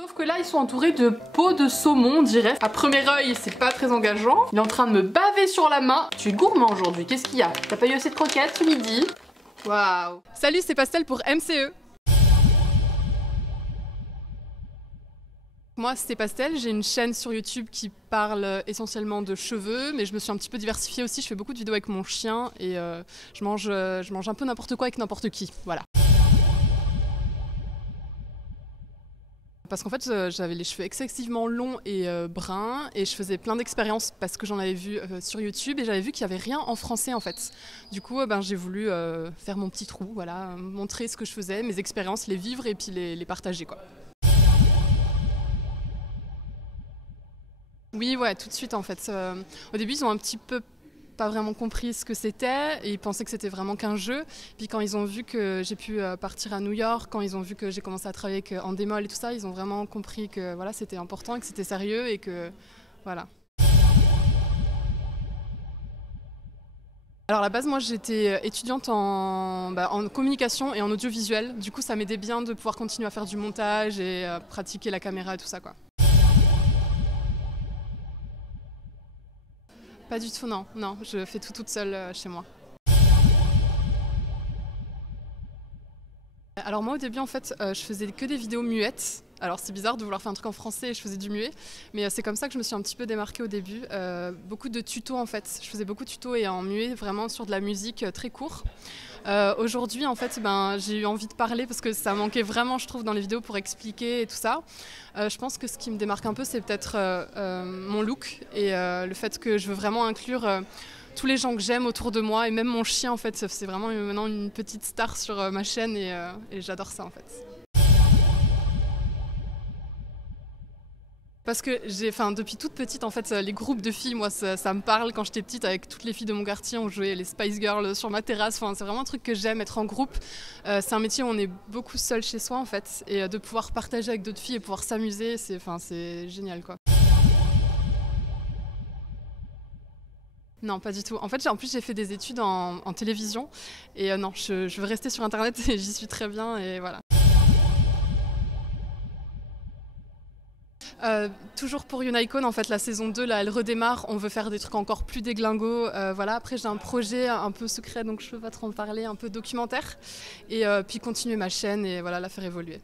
Sauf que là, ils sont entourés de peaux de saumon, on dirait. À premier œil, c'est pas très engageant. Il est en train de me baver sur la main. Tu es gourmand aujourd'hui, qu'est-ce qu'il y a? T'as pas eu assez de croquettes ce midi? Waouh! Salut, c'est Pastel pour MCE. Moi, c'est Pastel, j'ai une chaîne sur YouTube qui parle essentiellement de cheveux, mais je me suis un petit peu diversifiée aussi. Je fais beaucoup de vidéos avec mon chien et je mange un peu n'importe quoi avec n'importe qui. Voilà. Parce qu'en fait, j'avais les cheveux excessivement longs et bruns et je faisais plein d'expériences parce que j'en avais vu sur YouTube et j'avais vu qu'il n'y avait rien en français en fait. Du coup, j'ai voulu faire mon petit trou, voilà, montrer ce que je faisais, mes expériences, les vivre et puis les partager quoi. Oui, ouais, tout de suite en fait. Au début, ils ont un petit peu pas vraiment compris ce que c'était et ils pensaient que c'était vraiment qu'un jeu. Puis quand ils ont vu que j'ai pu partir à New York, quand ils ont vu que j'ai commencé à travailler avec Endemol et tout ça, ils ont vraiment compris que voilà, c'était important et que c'était sérieux et que voilà. Alors à la base, moi j'étais étudiante en communication et en audiovisuel. Du coup, ça m'aidait bien de pouvoir continuer à faire du montage et pratiquer la caméra et tout ça quoi. Pas du tout, non, non, je fais tout toute seule chez moi. Alors moi au début en fait je faisais que des vidéos muettes. Alors c'est bizarre de vouloir faire un truc en français et je faisais du muet, mais c'est comme ça que je me suis un petit peu démarquée au début. Beaucoup de tutos en fait, je faisais beaucoup de tutos et en muet vraiment sur de la musique très court. Aujourd'hui en fait j'ai eu envie de parler parce que ça manquait vraiment je trouve dans les vidéos pour expliquer et tout ça. Je pense que ce qui me démarque un peu c'est peut-être mon look et le fait que je veux vraiment inclure tous les gens que j'aime autour de moi et même mon chien en fait, c'est vraiment maintenant une petite star sur ma chaîne et j'adore ça en fait. Parce que depuis toute petite en fait, les groupes de filles, moi ça me parle. Quand j'étais petite avec toutes les filles de mon quartier, on jouait les Spice Girls sur ma terrasse. Enfin, c'est vraiment un truc que j'aime, être en groupe. C'est un métier où on est beaucoup seul chez soi en fait, et de pouvoir partager avec d'autres filles et pouvoir s'amuser, c'est génial quoi. Non, pas du tout. En fait, en plus, j'ai fait des études en télévision. Et non, je veux rester sur Internet et j'y suis très bien. Et voilà. Toujours pour Unicon, en fait, la saison 2, là, elle redémarre. On veut faire des trucs encore plus déglingos. Voilà. Après, j'ai un projet un peu secret, donc je peux pas trop en parler, un peu documentaire. Et puis continuer ma chaîne et voilà, la faire évoluer.